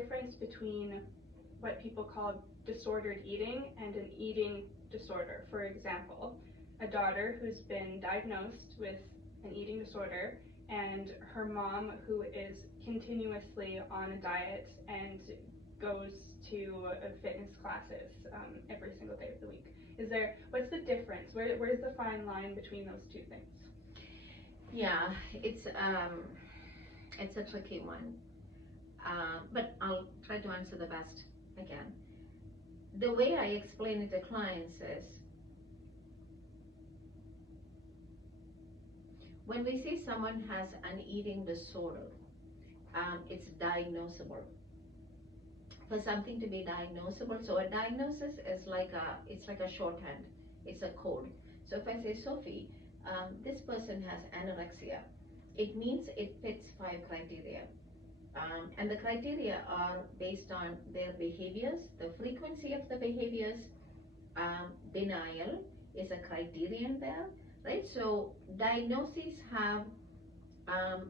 difference between what people call disordered eating and an eating disorder. For example, a daughter who's been diagnosed with an eating disorder and her mom who is continuously on a diet and goes to fitness classes every single day of the week. What's the difference? Where's the fine line between those two things? Yeah, it's a tricky one, but I'll try to answer the best I can. The way I explain it to clients is, when we see someone has an eating disorder, it's diagnosable. For something to be diagnosable, so a diagnosis is it's like a shorthand, it's a code. So if I say, Sophie, this person has anorexia, it means it fits 5 criteria. And the criteria are based on their behaviors, the frequency of the behaviors. Denial is a criterion there, right? So diagnoses have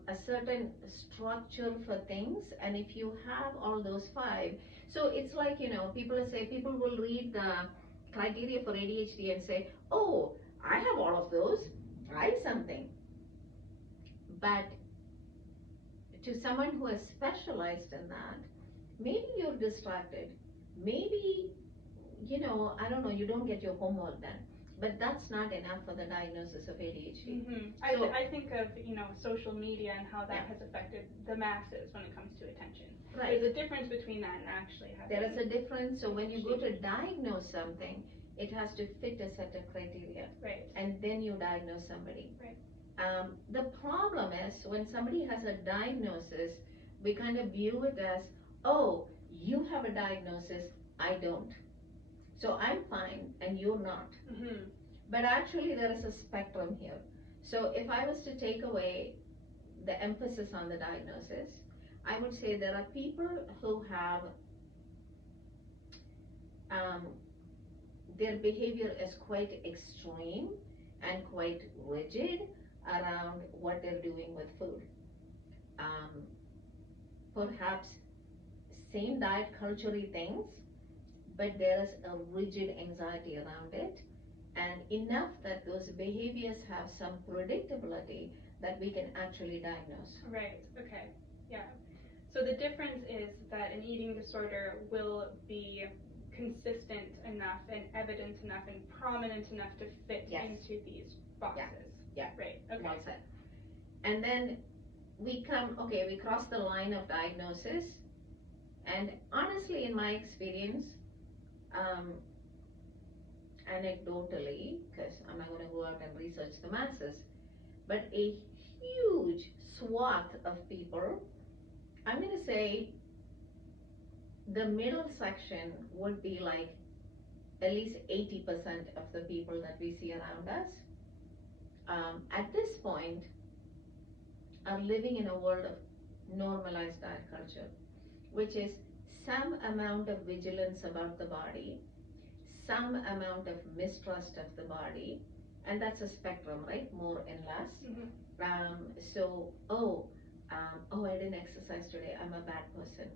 a certain structure for things, and if you have all those 5, so it's like, people will read the criteria for ADHD and say, oh, I have all of those, try something. But to someone who has specialized in that, maybe you're distracted, maybe, I don't know, you don't get your homework done, but that's not enough for the diagnosis of ADHD. Mm-hmm. I think of, social media and how that has affected the masses when it comes to attention. Right. There's a difference between that and actually having. There is a difference. So when you go to diagnose something, it has to fit a set of criteria. Right. And then you diagnose somebody. Right. The problem is, when somebody has a diagnosis, we kind of view it as, oh, you have a diagnosis, I don't. So I'm fine and you're not. Mm-hmm. But actually there is a spectrum here. So if I was to take away the emphasis on the diagnosis, I would say there are people who have their behavior is quite extreme and quite rigid around what they're doing with food. Perhaps same diet culture-y things, but there is a rigid anxiety around it, and enough that those behaviors have some predictability that we can actually diagnose. Right, okay, yeah. So the difference is that an eating disorder will be consistent enough and evident enough and prominent enough to fit into these boxes. Yeah. Right, okay. Well said. And then we cross the line of diagnosis, and honestly, in my experience, anecdotally, because I'm not going to go out and research the masses, but a huge swath of people, I'm going to say the middle section would be like at least 80% of the people that we see around us at this point are living in a world of normalized diet culture, which is some amount of vigilance about the body, some amount of mistrust of the body, and that's a spectrum, right? More and less. Mm-hmm. I didn't exercise today, I'm a bad person.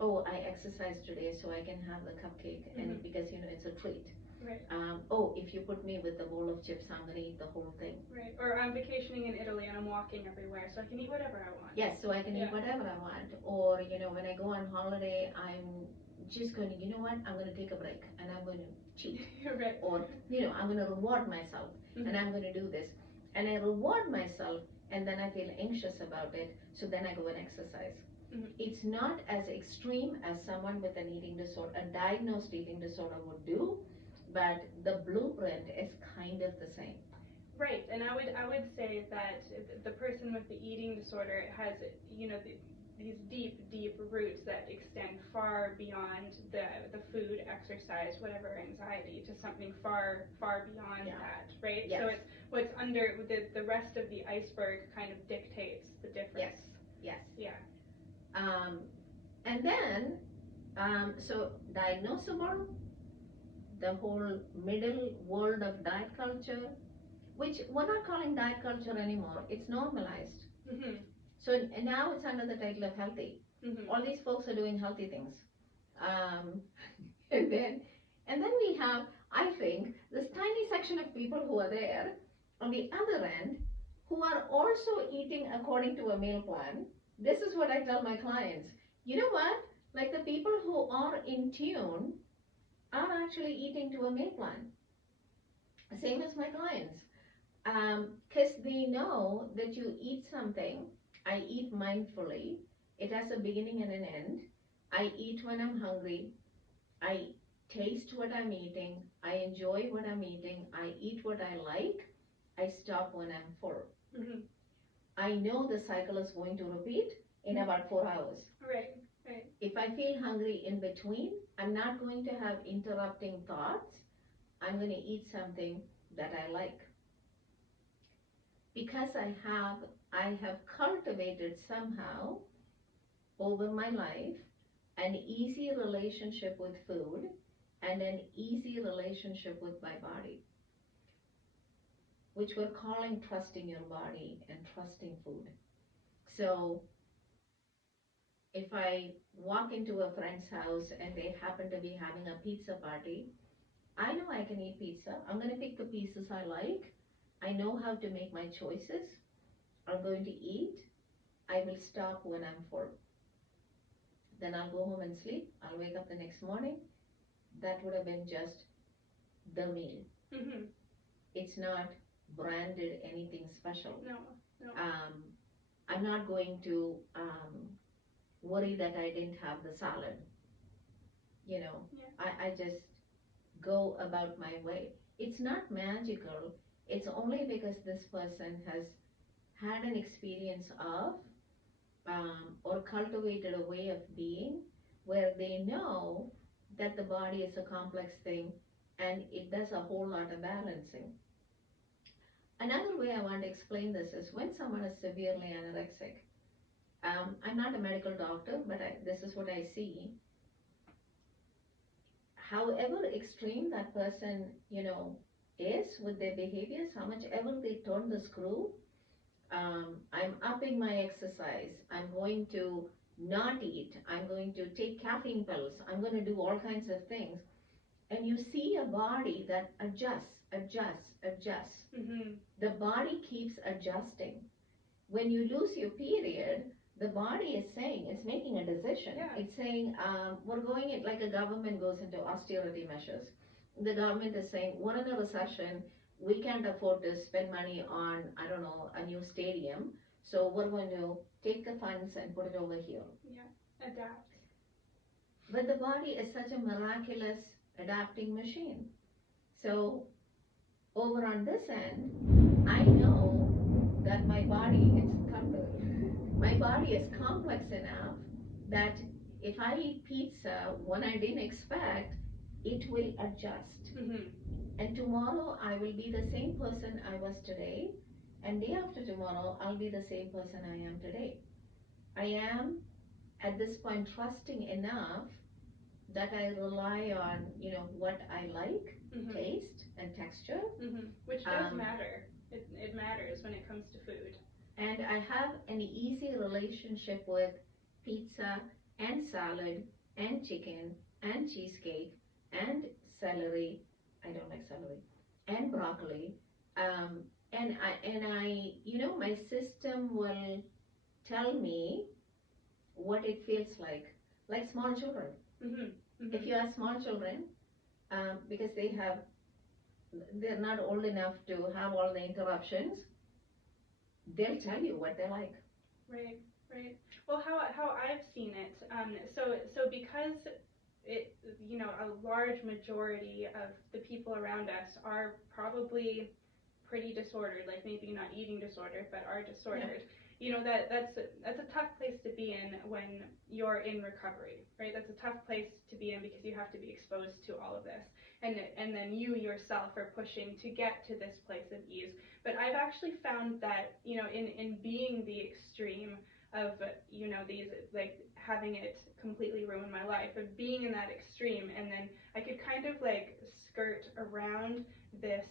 Oh, I exercised today so I can have the cupcake, mm-hmm. and because it's a treat. Right. If you put me with the bowl of chips, I'm gonna eat the whole thing. Right. Or I'm vacationing in Italy and I'm walking everywhere, so I can eat whatever I want. Yes, so I can eat whatever I want. Or when I go on holiday, I'm just going to, I'm going to take a break and I'm going to cheat. Right. Or, I'm going to reward myself, mm-hmm. and I'm going to do this. And I reward myself and then I feel anxious about it, so then I go and exercise. Mm-hmm. It's not as extreme as someone with an eating disorder, a diagnosed eating disorder would do, but the blueprint is kind of the same. Right, and I would say that the person with the eating disorder has, these deep roots that extend far beyond the food, exercise, whatever anxiety, to something far beyond that, right? Yes. So it's what's under the rest of the iceberg kind of dictates the difference. Yes. Yeah. And then, so diagnosable, the whole middle world of diet culture, which we're not calling diet culture anymore, it's normalized. Mm-hmm. So now it's under the title of healthy. All these folks are doing healthy things. Um, and then we have, I think, this tiny section of people who are there on the other end who are also eating according to a meal plan. This is what I tell my clients. You know what? Like the people who are in tune are actually eating to a meal plan. Same as my clients. Because they know that you eat something. I eat mindfully. It has a beginning and an end. I eat when I'm hungry. I taste what I'm eating. I enjoy what I'm eating. I eat what I like. I stop when I'm full. I know the cycle is going to repeat in about 4 hours. Right. If I feel hungry in between, I'm not going to have interrupting thoughts. I'm going to eat something that I like. Because I have cultivated somehow over my life an easy relationship with food and an easy relationship with my body, which we're calling trusting your body and trusting food. So if I walk into a friend's house and they happen to be having a pizza party, I know I can eat pizza. I'm going to pick the pieces I like. I know how to make my choices. I'm going to eat. I will stop when I'm full. Then I'll go home and sleep. I'll wake up the next morning. That would have been just the meal. It's not branded anything special. No. I'm not going to worry that I didn't have the salad. You know, Yeah. I just go about my way. It's not magical. It's only because this person has had an experience of or cultivated a way of being where they know that the body is a complex thing and it does a whole lot of balancing. Another way I want to explain this is when someone is severely anorexic. I'm not a medical doctor, but this is what I see. However extreme that person, is with their behaviors, how much ever they turn the screw, I'm upping my exercise. I'm going to not eat. I'm going to take caffeine pills. I'm going to do all kinds of things. And you see a body that adjusts. The body keeps adjusting. When you lose your period, the body is saying, it's making a decision. Yeah. It's saying, we're going in, like a government goes into austerity measures. The government is saying, we're in a recession. We can't afford to spend money on, I don't know, a new stadium. So we're going to take the funds and put it over here. Yeah, adapt. But the body is such a miraculous adapting machine. So over on this end, I know that my body, my body is complex enough that if I eat pizza when I didn't expect, it will adjust. And tomorrow I will be the same person I was today, and day after tomorrow I'll be the same person I am today. I am at this point trusting enough that I rely on, what I like, taste and texture. Which does matter. It matters when it comes to food. And I have an easy relationship with pizza and salad and chicken and cheesecake and celery. I don't like celery. And broccoli. And I, my system will tell me what it feels like small children. If you ask small children, because they're not old enough to have all the interruptions, they'll tell you what they like. Right. Well, how I've seen it, so because it, a large majority of the people around us are probably pretty disordered, like maybe not eating disordered, but are disordered. Yeah. That's a tough place to be in when you're in recovery, right? That's a tough place to be in because you have to be exposed to all of this, and then you yourself are pushing to get to this place of ease. But I've actually found that, in being the extreme of, these, like, having it completely ruin my life, of being in that extreme, and then I could kind of like skirt around this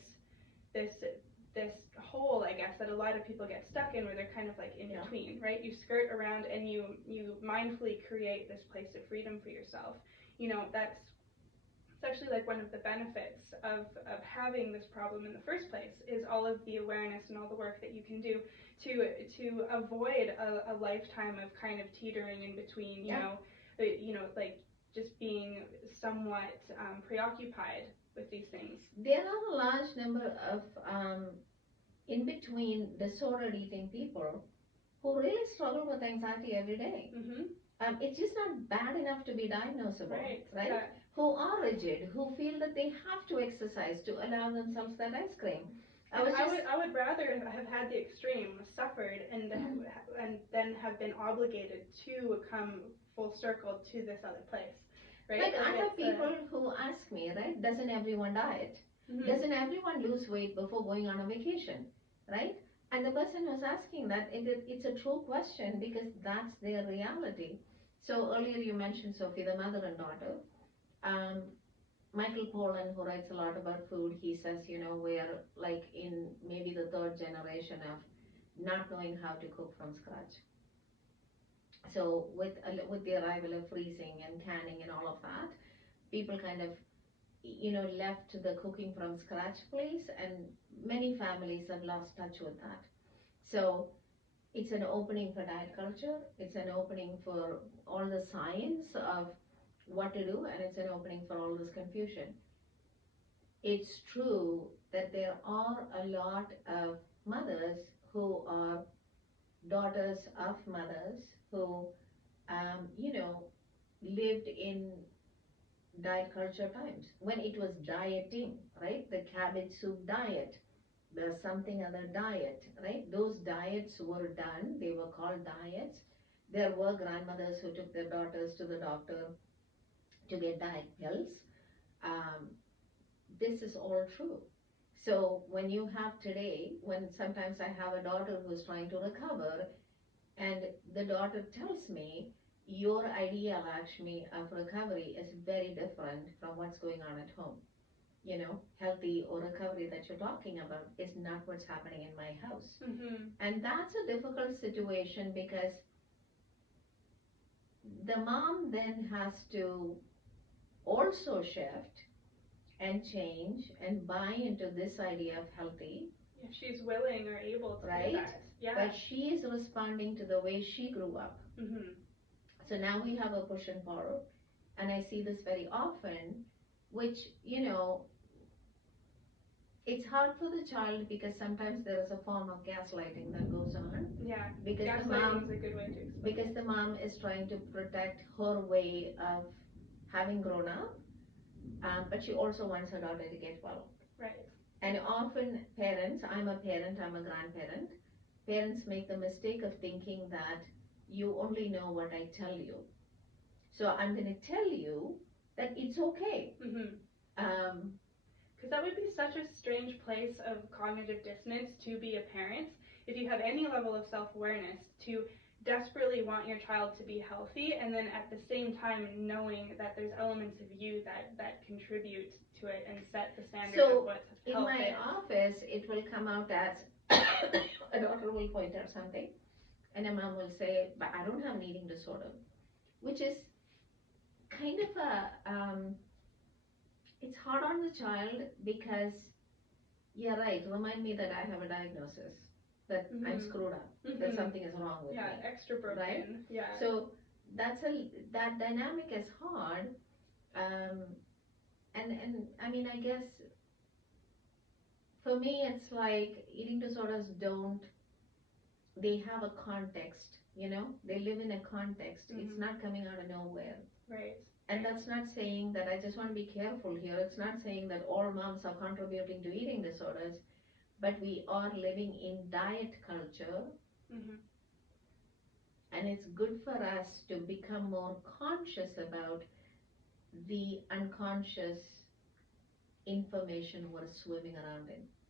this hole, I guess, that a lot of people get stuck in, where they're kind of like in Yeah. between, right? You skirt around and you mindfully create this place of freedom for yourself. You know, that's it's actually like one of the benefits of having this problem in the first place, is all of the awareness and all the work that you can do to avoid a lifetime of kind of teetering in between, you know, like just being somewhat preoccupied with these things. There are a large number of in between disordered eating people who really struggle with anxiety every day. Mm-hmm. It's just not bad enough to be diagnosable, right? Yeah. Who are rigid, who feel that they have to exercise to allow themselves that ice cream. I would rather have had the extreme, suffered, and then have been obligated to come full circle to this other place, right? Like I have people who ask me, right, doesn't everyone diet? Mm-hmm. Doesn't everyone lose weight before going on a vacation, right? And the person who's asking that, it's a true question, because that's their reality. So earlier you mentioned, Sophie, the mother and daughter. Michael Pollan, who writes a lot about food, he says, we're like in maybe the third generation of not knowing how to cook from scratch. So with the arrival of freezing and canning and all of that, people kind of left the cooking from scratch place, and many families have lost touch with that. So it's an opening for diet culture, it's an opening for all the science of what to do, and it's an opening for all this confusion. It's true that there are a lot of mothers who are daughters of mothers who lived in diet culture times when it was dieting, right? The cabbage soup diet, the something other diet, right? Those diets were done, they were called diets. There were grandmothers who took their daughters to the doctor to get diet pills. This is all true. So when you have today, when sometimes I have a daughter who's trying to recover, and the daughter tells me, your idea, Lakshmi, of recovery is very different from what's going on at home. Healthy or recovery that you're talking about is not what's happening in my house. Mm-hmm. And that's a difficult situation, because the mom then has to also shift and change and buy into this idea of healthy. If she's willing or able to right? do that. Yeah. But she is responding to the way she grew up. Mm-hmm. So now we have a push and pull, and I see this very often, which, it's hard for the child, because sometimes there is a form of gaslighting that goes on. Yeah. Because gaslighting is a good way to explain because it. the mom is trying to protect her way of having grown up, but she also wants her daughter to get well. Right. And often parents, I'm a parent, I'm a grandparent, parents make the mistake of thinking that you only know what I tell you. So I'm going to tell you that it's okay. Mm-hmm. Because that would be such a strange place of cognitive dissonance to be a parent, if you have any level of self-awareness, to desperately want your child to be healthy, and then at the same time knowing that there's elements of you that contribute to it and set the standard of what health is. In my office, it will come out as a daughter will point out something, and a mom will say, but I don't have an eating disorder, which is kind of it's hard on the child, because, yeah, right, remind me that I have a diagnosis, that I'm screwed up, that something is wrong with me. Yeah, extra broken. Right? Yeah. So that dynamic is hard, and I mean, I guess for me it's like eating disorders they have a context, they live in a context. It's not coming out of nowhere. Right. And that's not saying that, I just want to be careful here, it's not saying that all moms are contributing to eating disorders, but we are living in diet culture. And it's good for us to become more conscious about the unconscious information we're swimming around in.